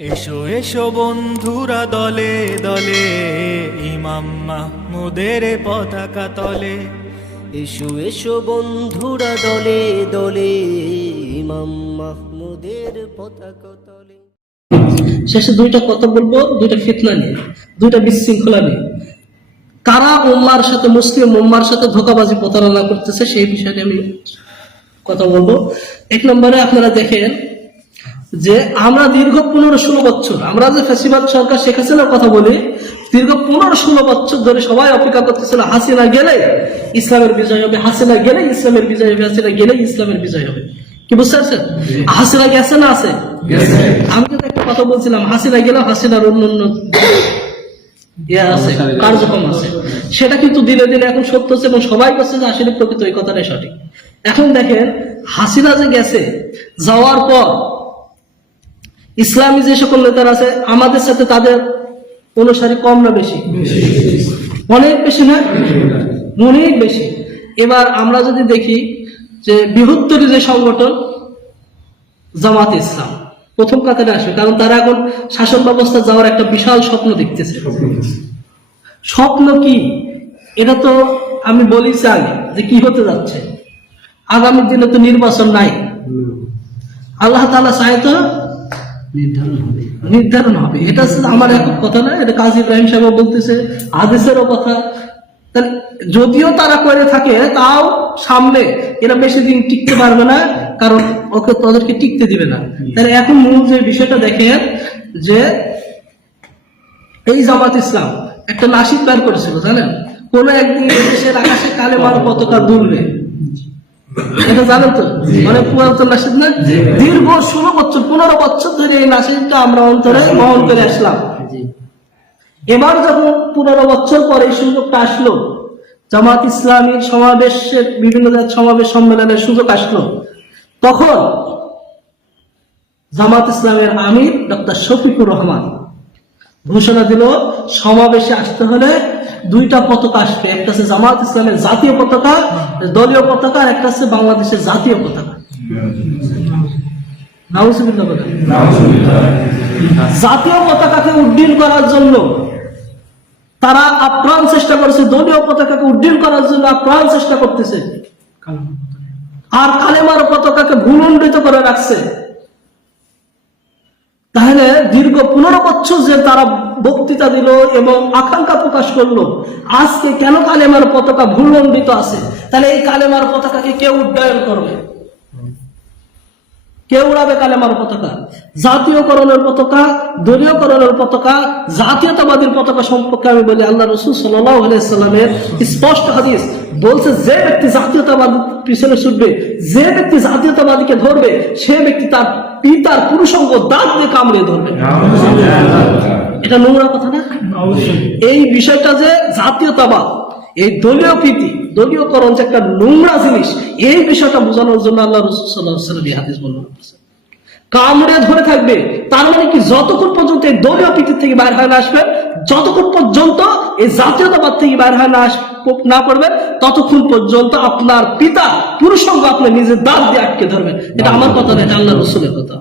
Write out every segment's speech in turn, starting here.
এসো এসো বন্ধুরা দলে দলে ইমাম মাহমুদের পতাকা তলে। এসো এসো বন্ধুরা দলে দলে ইমাম মাহমুদের পতাকা তলে। শেষে দুইটা কথা বলব দুইটা ফিতনা নিয়ে দুইটা বিশৃঙ্খলা নিয়ে। কারা উম্মার সাথে মুসলিম উম্মার সাথে ধোকাবাজি প্রতারণা করতেছে সেই বিষয়ে আমি কথা বলব। এক নম্বরে আপনারা দেখেন যে আমরা দীর্ঘ পনেরো ষোলো বছর আমরা যে ফেসিবাদ সরকার শেখ হাসিনার কথা বলি দীর্ঘ পনেরো ষোলো বছর ধরে সবাই অপেক্ষা করতেছিল হাসিনা গেলে ইসলামের বিজয় হবে হাসিনা গেলে ইসলামের বিজয় হবে হাসিনা গেলে ইসলামের বিজয় হবে। কি বুঝতে পারছেন হাসিনা গেছে না আছে? আমি কিন্তু একটা কথা বলছিলাম হাসিনা গেলে হাসিনার অন্য অন্য আছে কার্যক্রম আছে। সেটা কিন্তু দিনে দিনে এখন সত্য হচ্ছে এবং সবাই করছে যে আসলে প্রকৃত এই কথাটাই সঠিক। এখন দেখেন হাসিনা যে গেছে যাওয়ার পর ইসলামী যে সকল নেতারা আছে আমাদের সাথে তাদের অনুসারী কম না বেশি? অনেক বেশি না? অনেক বেশি। এবার আমরা যদি দেখি যে বৃহত্তর যে সংগঠন জামাত ইসলাম প্রথম কাতারে আসবে কারণ তারা এখন শাসন ব্যবস্থা যাওয়ার একটা বিশাল স্বপ্ন দেখতেছে। স্বপ্ন কি? এটা তো আমি বলি চাই যে কি হতে যাচ্ছে। আগামী দিনে তো নির্বাচন নাই। আল্লাহ তাআলা চায় তো নির্ধারণ হবে। এটা আমার এক কথা না, এটা কাজী ইব্রাহিম সাহেব বলতেছে হাদিসেরও কথা তাহলে যদিও তারা করে থাকে, তাও সামনে এরা বেশি দিন টিকতে পারবে না, কারণ ওকে তাদেরকে টিকতে দিবে না। তাহলে এখন মূল যে বিষয়টা দেখেন, যে এই জামাত ইসলাম একটা নাসিক বের করেছিল, জানেন? কোন একদিন দেশের আকাশে কালে মার পতাকা দুলবে। এটা জানেন তো? মানে পুরাতন নাসিদ না? দীর্ঘ ষোলো বছর পনেরো বছর ধরে এই নাসিদটা আমরা অন্তরে বহন করে আসলাম। এবার যখন পনেরো বছর পরে এই সুযোগটা আসলো জামাত ইসলামীর সমাবেশের বিভিন্ন সমাবেশ সম্মেলনের সুযোগ আসলো তখন জামাত ইসলামের আমির ডক্টর শফিকুর রহমান ঘোষণা দিল সমাবেশে আসতে হলে দুইটা পতাকা আসবে, একটা হচ্ছে জামাত ইসলামের জাতীয় পতাকা, দলীয় পতাকা, আর একটা হচ্ছে বাংলাদেশের জাতীয় পতাকা। জাতীয় পতাকাকে উড্ডীন করার জন্য তারা আপ্রাণ চেষ্টা করেছে, দলীয় পতাকাকে উড্ডীন করার জন্য আপ্রাণ চেষ্টা করতেছে। আর কালেমার পতাকাকে ভুলণ্ডিত করে রাখছে। তাহলে দীর্ঘ পনেরো বছর যে তারা বক্তৃতা দিল এবং আকাঙ্ক্ষা প্রকাশ করল, আজকে কেন কালেমার পতাকা ভুলণ্ডিত আছে? তাহলে এই কালেমার পতাকাকে কে উড্ডয়ন করবে? কে উড়াবে কালেমার পতাকা? জাতীয়করণের পতাকা, দলীয়করণের পতাকা, জাতীয়তাবাদীর পতাকা সম্পর্কে আমি বলি, আল্লাহ রসুল সাল্লামের স্পষ্ট হাদিস বলছে, যে ব্যক্তি জাতীয়তাবাদ পিছনে ছুটবে, যে ব্যক্তি জাতীয়তাবাদীকে ধরবে, সে ব্যক্তি তার পিতার পুরুষঙ্গ দাঁত দিয়ে কামড়ে ধরবে এটা নোংরা কথা না এই বিষয়টা যে জাতীয়তাবাদ, এই দলীয় প্রীতি, দলীয়করণ যে একটা নোংরা জিনিস, এই বিষয়টা বোঝানোর জন্য আল্লাহ রসুল সাল্লাহ সাল্লাম এই হাদিস বর্ণনা। কামড়ে ধরে থাকবে, তার মানে কি যতক্ষণ পর্যন্ত এই দলীয় প্রীতির থেকে বাইর হয় না আসবে, যতক্ষণ পর্যন্ত এই জাতীয়তাবাদ থেকে বাইর হয় না আস- না করবেন ততক্ষণ পর্যন্ত আপনার পিতা পুরুষঙ্গ আপনি নিজের দাঁত দিয়ে আটকে ধরবেন। এটা আমার কথা না আল্লাহ রসুলের কথা।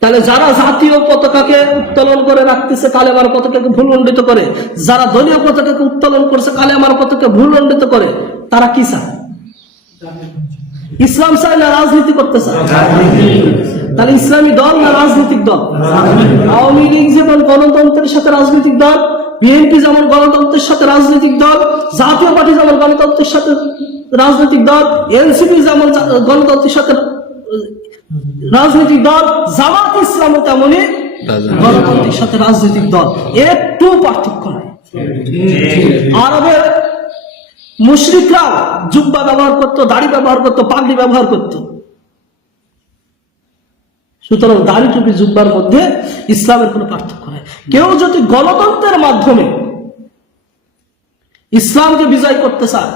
তাহলে যারা জাতীয় পতাকাকে উত্তোলন করে রাখতেছে কালেমার পতাকাকে ভুলমণ্ডিত করে, যারা দলীয় পতাকাকে উত্তোলন করছে কালেমার পতাকাকে ভুলমণ্ডিত করে, তারা কি চায়? ইসলাম চায় না রাজনীতি করতে চায়? তাহলে ইসলামী দল না রাজনৈতিক দল? আওয়ামী লীগ যেমন গণতন্ত্রের সাথে রাজনৈতিক দল বিএনপি যেমন গণতন্ত্রের সাথে রাজনৈতিক দল জাতীয় পার্টি যেমন গণতন্ত্রের সাথে রাজনৈতিক দল এনসিপি যেমন গণতন্ত্রের সাথে রাজনৈতিক দল জামাত ইসলামও তেমনই গণতন্ত্রের সাথে রাজনৈতিক দল। একটু পার্থক্য নাই। আরবের মুশরিকরাও জুব্বা ব্যবহার করতো দাড়ি ব্যবহার করতো পাগড়ি ব্যবহার করতো। সুতরাং দাড়ি টুপি জুব্বার মধ্যে ইসলামের কোনো পার্থক্য নেই। কেউ যদি গণতন্ত্রের মাধ্যমে ইসলামকে বিজয় করতে চায়,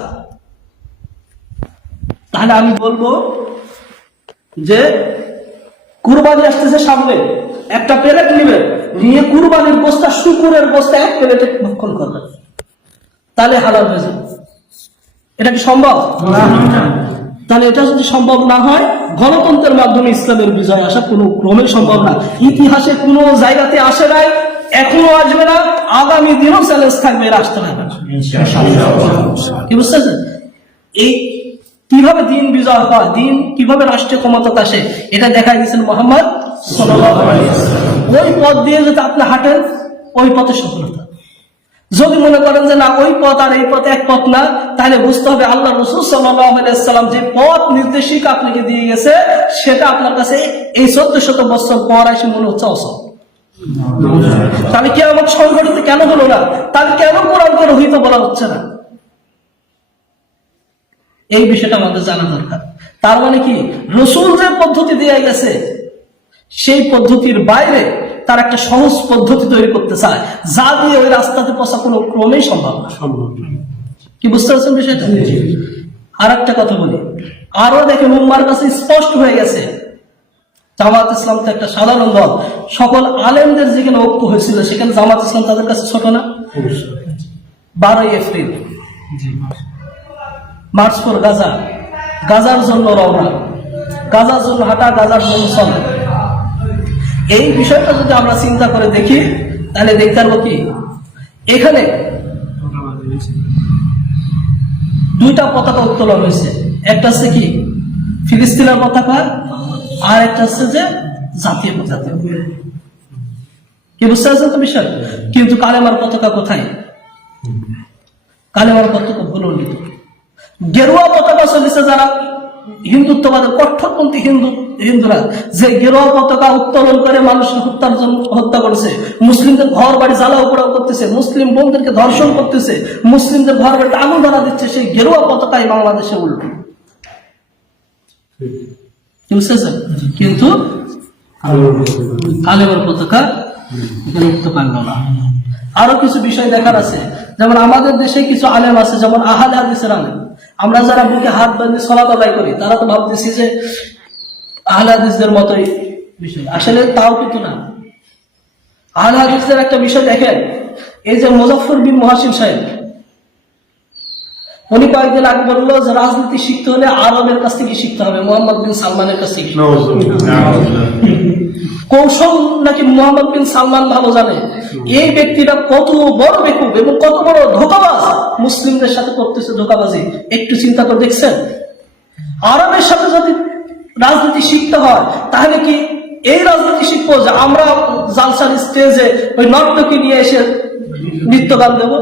তাহলে আমি বলব যে কুরবানি আসতেছে সামনে। একটা প্লেট নিবে, নিয়ে কুরবানির বস্তা, শুকুরের বস্তা এক প্লেটে ভক্ষণ করবে। তাহলে হালাল হয়ে যাবে। এটা কি সম্ভব? তাহলে এটা যদি সম্ভব না হয়, গণতন্ত্রের মাধ্যমে ইসলামের বিজয় আসা কোনো ক্রমে সম্ভব না। ইতিহাসে কোনো জায়গাতে আসে নাই এখনও আসবে না আগামী দিনও চ্যালেঞ্জ থাকবে না। কি বুঝতেছেন এই কীভাবে দিন বিজয় হয় দিন কীভাবে রাষ্ট্রীয় ক্ষমতা আসে এটা দেখাই দিয়েছেন মোহাম্মদ। ওই পথ দিয়ে যদি আপনি হাঁটেন ওই পথে সফলতা। যদি মনে করেন যে না ওই পথ আর এই পথ এক পথ না তাহলে বুঝতে হবে আল্লাহ রসুল সাল্লাম যে পথ নির্দেশিক আপনাকে দিয়ে গেছে সেটা আপনার কাছে এই চোদ্দ শত বছর পর এসে মনে হচ্ছে অসম তাহলে কি আমার সংগঠিত কেন হলো না? তাহলে কেন কোরআন করে হইতে বলা হচ্ছে না? এই বিষয়টা আমাদের জানা দরকার। তার মানে কি? রসুল যে পদ্ধতি দেয়া গেছে সেই পদ্ধতির বাইরে তার একটা সহজ পদ্ধতি তৈরি করতে চায়। যা দিয়ে ওই রাস্তাতে পৌঁছা কোনো ক্রমেই সম্ভব না। কি বুঝতে পারছেন বিষয়টা? আর একটা কথা বলি। আরও দেখে মুম্মার কাছে স্পষ্ট হয়ে গেছে জামাত ইসলাম তো একটা সাধারণ দল। সকল আলেমদের যেখানে ঐক্য হয়েছিল, সেখানে জামাত ইসলাম তাদের কাছে ছোট না? বারোই এপ্রিল। March for Gaza. গাজার জন্য রওনা। গাজার জন্য হাঁটা, গাজার জন্য চলা। এই বিষয়টা যদি আমরা চিন্তা করে দেখি, তাহলে দেখতে পারব কি? এখানে দুইটা পতাকা উত্তোলন হয়েছে। একটা হচ্ছে কি? ফিলিস্তিনের পতাকা আর একটা হচ্ছে যে জাতীয় পতাকা কি বুঝতে পারছেন তো বিষয়? কিন্তু কালেমার পতাকা কোথায়? কালেমার পতাকা ভুলন্ডিত গেরুয়া পতাকা চলেছে যারা, হিন্দুত্ববাদের কঠোরপন্থী হিন্দু, হিন্দুরা, যে গেরুয়া পতাকা উত্তোলন করে মানুষকে হত্যার জন্য হত্যা করেছে, মুসলিমদের ঘর বাড়ি জ্বালাও পোড়াও করতেছে, মুসলিম বোনদেরকে ধর্ষণ করতেছে, মুসলিমদের ঘর বাড়িতে আগুন জ্বালা দিচ্ছে, সেই গেরুয়া পতাকাই বাংলাদেশে উল্টো। কিন্তু কালেমার পতাকা উঠতে পারল না। আরও কিছু বিষয় দেখার আছে। যেমন আমাদের দেশে কিছু আলেম আছে, যেমন আহালে হাদিসের আলেম। আমরা যারা বুকে হাত বাঁধে সলাত করি, তারা তো ভাবতেছি যে আহলে হাদিসদের মতোই বিষয়। আসলে তাও কিন্তু না। আহলে হাদিসদের একটা বিষয় দেখেন, এই যে মুজাফর বিন মহাসিন সাহেব উনি কয়েকদিন আগে বলল যে রাজনীতি শিখতে হলে আরবের কাছ থেকে শিখতে হবে মোহাম্মদ বিন সালমানের কাছ থেকে কৌশল নাকি মোহাম্মদ বিন সালমান ভালো জানে? এই ব্যক্তিটা কত বড় বেকুব এবং কত বড় ধোকাবাজ। মুসলিমদের সাথে করতেছে ধোকাবাজি। একটু চিন্তা করে দেখছেন? আরবের সাথে যদি রাজনীতি শিখতে হয় তাহলে কি এই রাজনীতি শিখব যে আমরা জালসার স্টেজে ওই নর্তকী নিয়ে এসে নৃত্য গান দেবো?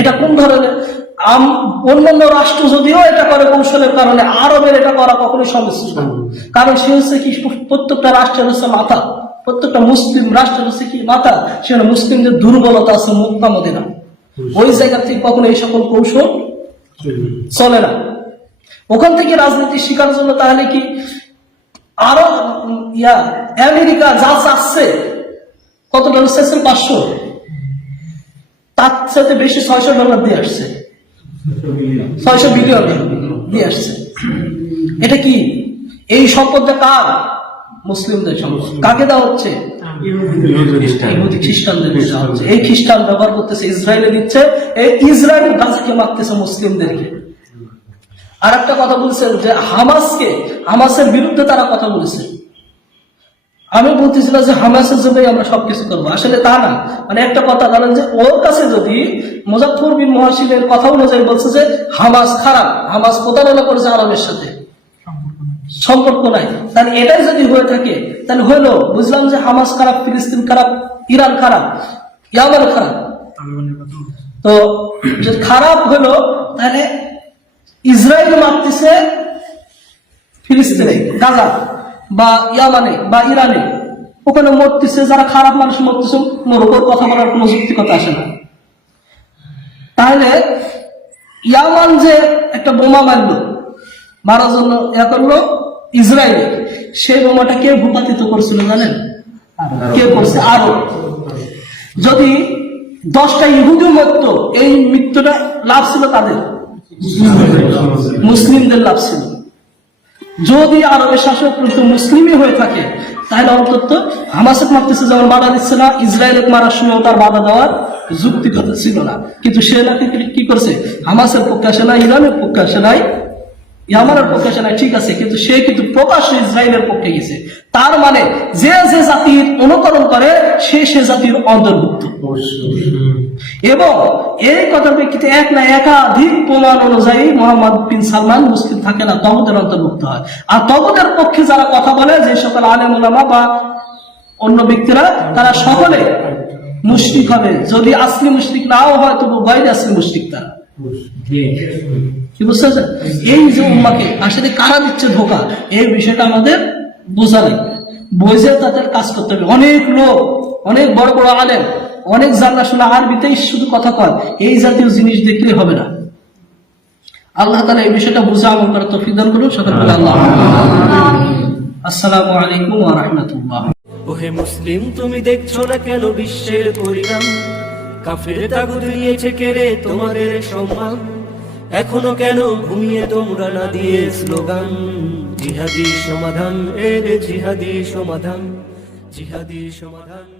এটা কোন ধরনের অন্যান্য রাষ্ট্র যদিও এটা করে কৌশলের কারণে, আরবের এটা করা কখনোই না। কারণ সে হচ্ছে কি, প্রত্যেকটা রাষ্ট্রের হচ্ছে মাথা প্রত্যেকটা মুসলিম রাষ্ট্রের হচ্ছে কি মাথা সেখানে মুসলিমদের দুর্বলতা আছে মুক্তা মদিনা। ওই জায়গা থেকে কখনো এই সকল কৌশল চলে না। ওখান থেকে রাজনীতি শিকার জন্য তাহলে কি, আরও ইয়া, আমেরিকা যা চাচ্ছে কত ডলার চাচ্ছেন পাঁচশো। তার সাথে বেশি ছয়শো ডলার দিয়ে আসছে। ছয়শো বিলিয়ন দিয়ে আসছে। এটা কি? এই সম্পদটা কার? মুসলিমদের সম্পদ। কাকে দেওয়া হচ্ছে? এই খ্রিস্টান ব্যবহার করতেছে, ইসরায়েলে দিচ্ছে। এই ইসরায়েল গাজাকে মারতেছে মুসলিমদেরকে। আর একটা কথা বলছেন যে হামাসকে, হামাসের বিরুদ্ধে তারা কথা বলেছে। আমি বলতেছিলাম যে হামাসের জন্যই আমরা সবকিছু করব। আসলে তা না। মানে একটা কথা জানেন যে ওর কাছে যদি মুজাফর বিন মহাসিনের কথা অনুযায়ী বলছে যে হামাস খারাপ হামাস প্রতারণা করেছে আরবের সাথে। সম্পর্ক নাই। তাহলে এটাই যদি হয়ে থাকে তাহলে হলো বুঝলাম যে হামাস খারাপ ফিলিস্তিন খারাপ ইরান খারাপ ইয়ামান খারাপ। তো খারাপ হলো তাহলে ইসরায়েল মারতেছে ফিলিস্তিনে গাজা। বা ইয়ামানে বা ইরানে ওখানে মরতেছে যারা খারাপ মানুষ মরতেছে মরুকর কথা বলার কোনো যুক্তিকতা আসে না। তাহলে ইয়ামান যে একটা বোমা মারলো মারার জন্য ইয়া করল ইসরায়েলে সেই বোমাটা কে ভূপাতিত করছিল জানেন? কে করছে? আরও যদি দশটা ইহুদি মরত এই মৃত্যুটা লাভ ছিল তাদের? মুসলিমদের লাভ ছিল। যদি আরবের শাসক কিন্তু মুসলিমই হয়ে থাকে, তাহলে অন্তত হামাসক মারতেছে যেমন বাধা দিচ্ছে না ইসরায়েলের মারার সময় তার বাধা দেওয়ার যুক্তিগত ছিল না। কিন্তু সে নাকি কি করছে? হামাসের পক্ষে আসে না ইরানের পক্ষে আসে নাই ইয়ামানের পক্ষে আসে ঠিক আছে, কিন্তু সে কিন্তু প্রকাশ্য ইসরায়েলের পক্ষে গেছে। তার মানে যে যে জাতির অনুকরণ করে, সে সে জাতির অন্তর্ভুক্ত। এবং এই কথার প্রেক্ষিতে এক না একাধিক প্রমাণ অনুযায়ী মোহাম্মদ বিন সালমান মুসলিম থাকে না তবদের অন্তর্ভুক্ত হয়। আর তবদের পক্ষে যারা কথা বলে, যে সকল আলেম ওলামা বা অন্য ব্যক্তিরা, তারা সকলে মুশরিক হবে। যদি আসলি মুশরিক নাও হয়, তবু বাইরে আসলি মুশরিক তারা। কি বুঝতে পারছেন? এই যে উম্মাকে আসলে কারা দিচ্ছে ধোকা? এই বিষয়টা আমাদের বোঝা লাগবে। বুঝে তাদের কাজ করতে হবে। অনেক লোক, অনেক বড় বড় আলেম, অনেক জানা শোনা আরবিতেই শুধু কথা কয়। এই জাতীয় জিনিস দেখলে হবে না। আল্লাহ তালা এই বিষয়টা বুঝে আমল করার তৌফিক দান করুন। সকল বলে আল্লাহ আসসালামু আলাইকুম ওয়া রাহমাতুল্লাহ। ওহে মুসলিম, তুমি দেখছ না কেন বিশ্বের পরিণাম? কাফের তাগুদ নিয়েছে কেড়ে তোমাদের সম্মান। এখনও কেন ঘুমিয়ে তোমরা না দিয়ে স্লোগান? জিহাদি সমাধান, এর জিহাদি সমাধান জিহাদি সমাধান।